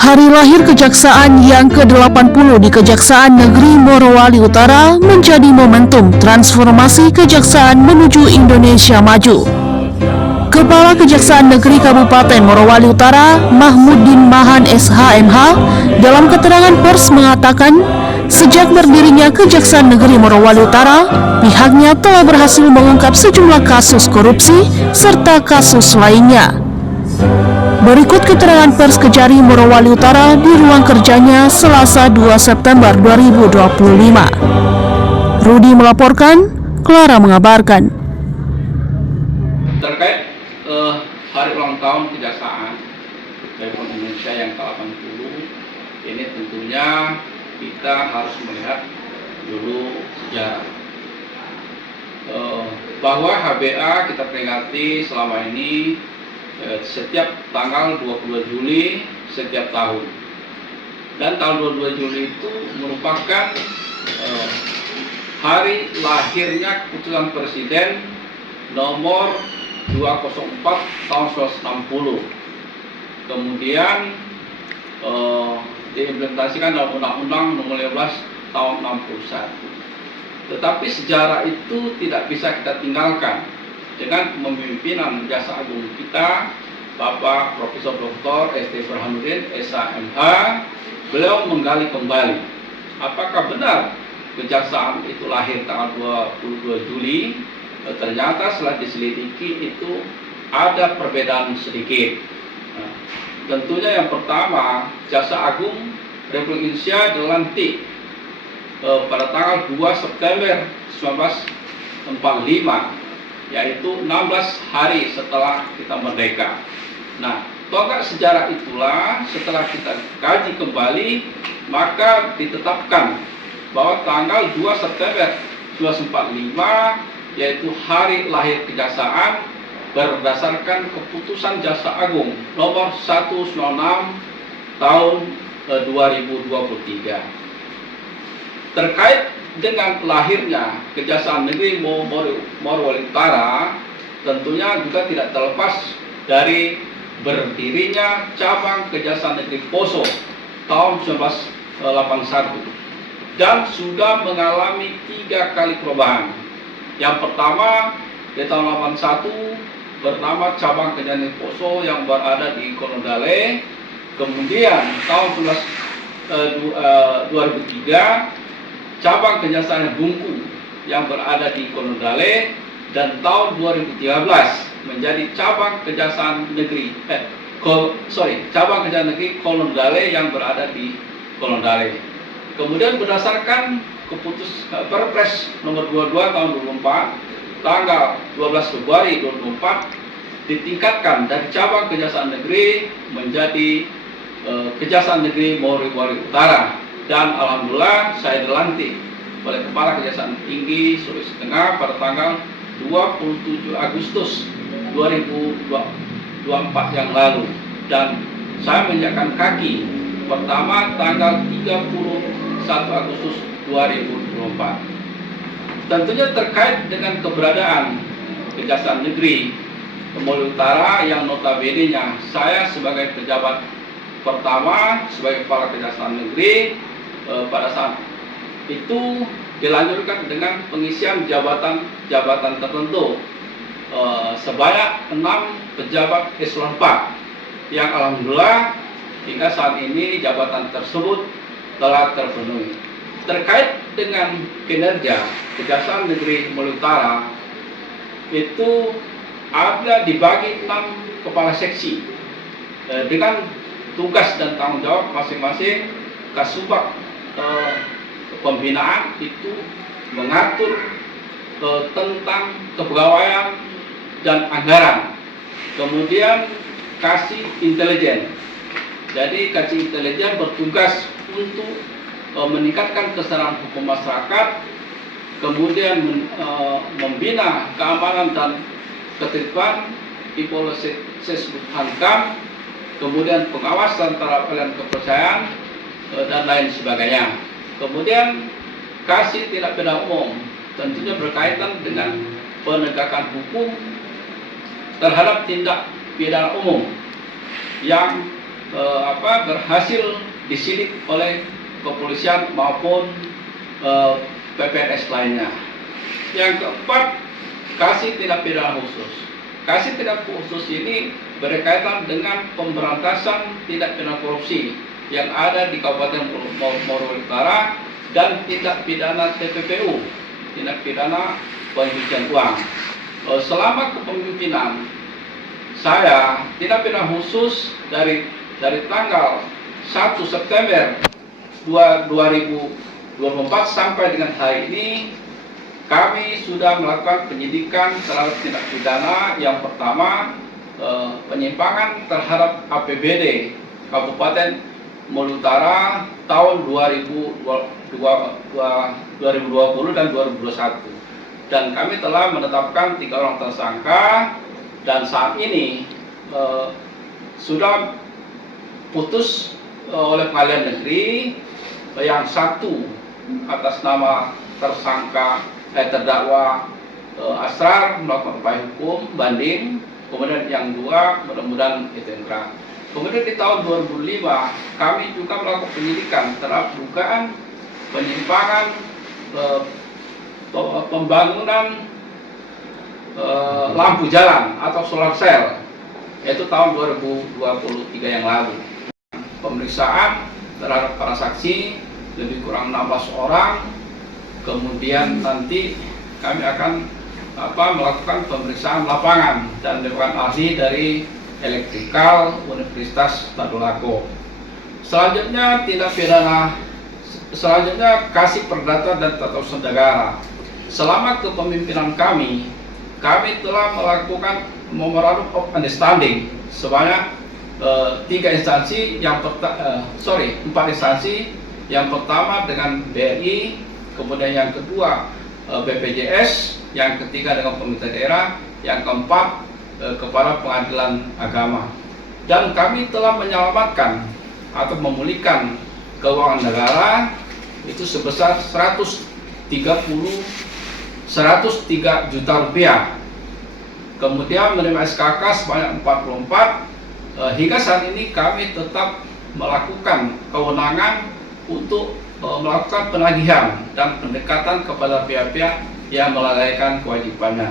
Hari lahir Kejaksaan yang ke-80 di Kejaksaan Negeri Morowali Utara menjadi momentum transformasi Kejaksaan menuju Indonesia Maju. Kepala Kejaksaan Negeri Kabupaten Morowali Utara, Mahmuddin Mahan SHMH, dalam keterangan pers mengatakan, sejak berdirinya Kejaksaan Negeri Morowali Utara, pihaknya telah berhasil mengungkap sejumlah kasus korupsi serta kasus lainnya. Berikut keterangan pers Kejari Morowali Utara di ruang kerjanya Selasa 2 September 2025. Rudi melaporkan, Clara mengabarkan. Terkait hari ulang tahun Kejaksaan Republik Indonesia yang ke-80, ini tentunya kita harus melihat dulu sejarah. Bahwa HBA kita peringati selama ini setiap tanggal 22 Juli setiap tahun, dan tanggal 22 Juli itu merupakan hari lahirnya keputusan Presiden nomor 204 tahun 1960, kemudian diimplementasikan dalam Undang-Undang nomor 15 tahun 61. Tetapi sejarah itu tidak bisa kita tinggalkan. Dengan pemimpinan Jaksa Agung kita, Bapak Profesor Dr. S.T. Burhanuddin SHMH, beliau menggali kembali apakah benar Kejaksaan itu lahir tanggal 22 Juli. Ternyata setelah diselidiki itu ada perbedaan sedikit. Tentunya yang pertama, Jaksa Agung Republik Indonesia dilantik pada tanggal 2 September 1945, yaitu 16 hari setelah kita merdeka. Nah, tonggak sejarah itulah setelah kita kaji kembali, maka ditetapkan bahwa tanggal 2 September 1945 yaitu hari lahir Kejaksaan berdasarkan keputusan Jaksa Agung nomor 196 tahun 2023. Terkait dengan lahirnya Kejaksaan Negeri Morowali Utara, tentunya juga tidak terlepas dari berdirinya cabang Kejaksaan Negeri Poso tahun 1981, dan sudah mengalami 3 kali perubahan. Yang pertama di tahun 81 bernama cabang Kejaksaan Negeri Poso yang berada di Konondale, kemudian tahun 2003 cabang Kejaksaan Bungku yang berada di Konondale, dan tahun 2013 menjadi cabang Kejaksaan Negeri cabang Kejaksaan Negeri Konondale yang berada di Konondale. Kemudian berdasarkan Perpres nomor 22 tahun 2004 tanggal 12 Februari 2004 ditingkatkan dari cabang Kejaksaan Negeri menjadi Kejaksaan Negeri Morowali Utara. Dan alhamdulillah saya dilantik oleh Kepala Kejaksaan Tinggi Sulawesi Tengah pada tanggal 27 Agustus 2024 yang lalu, dan saya menginjakkan kaki pertama tanggal 31 Agustus 2024. Tentunya terkait dengan keberadaan Kejaksaan Negeri Morowali Utara yang notabene-nya saya sebagai pejabat pertama sebagai Kepala Kejaksaan Negeri, pada saat itu dilanjutkan dengan pengisian jabatan tertentu sebanyak 6 pejabat eselon 4 yang alhamdulillah hingga saat ini jabatan tersebut telah terpenuhi. Terkait dengan kinerja Kejaksaan Negeri Morowali Utara, itu ada dibagi 6 kepala seksi dengan tugas dan tanggung jawab masing-masing. Kasubag pembinaan itu mengatur tentang kepegawaian dan anggaran. Kemudian Kasih Intelijen, jadi Kasih Intelijen bertugas untuk meningkatkan kesadaran hukum masyarakat, kemudian membina keamanan dan ketertiban di Polres Hankam, kemudian pengawasan terhadap aliran kepercayaan dan lain sebagainya. Kemudian Kasih Tindak Pidana Umum tentunya berkaitan dengan penegakan hukum terhadap tindak pidana umum yang berhasil disidik oleh kepolisian maupun PPNS lainnya. Yang keempat, kasih tindak pidana khusus. Kasih tindak khusus ini berkaitan dengan pemberantasan tindak pidana korupsi yang ada di Kabupaten Morowali Utara dan tindak pidana TPPU, tindak pidana pencucian uang. Selama kepemimpinan saya, tindak pidana khusus dari tanggal 1 September 2024 sampai dengan hari ini kami sudah melakukan penyidikan terhadap tindak pidana yang pertama, penyimpangan terhadap APBD Kabupaten Morowali Utara tahun 2020 dan 2021. Dan kami telah menetapkan 3 orang tersangka dan saat ini sudah putus oleh pengadilan negeri, yang satu atas nama tersangka terdakwa Asrar melakukan upaya hukum banding, kemudian yang 2 mudah-mudahan itu ingkrah. Kemudian di tahun 2005 kami juga melakukan penyidikan terhadap dugaan penyimpangan pembangunan lampu jalan atau solar cell, yaitu tahun 2023 yang lalu. Pemeriksaan terhadap para saksi lebih kurang 16 orang. Kemudian nanti kami akan melakukan pemeriksaan lapangan dan melakukan ahli dari elektrikal Universitas Tadulako. Selanjutnya kasih perdata dan tata usaha negara. Selama kepemimpinan kami telah melakukan memorandum of understanding sebanyak 4 instansi. Yang pertama dengan BRI, kemudian yang kedua BPJS, yang ketiga dengan pemerintah daerah, yang keempat kepada pengadilan agama. Dan kami telah menyelamatkan atau memulihkan keuangan negara itu sebesar 103 juta rupiah. Kemudian menerima SKK sebanyak 44. Hingga saat ini kami tetap melakukan kewenangan untuk melakukan penagihan dan pendekatan kepada pihak-pihak yang melalaikan kewajibannya.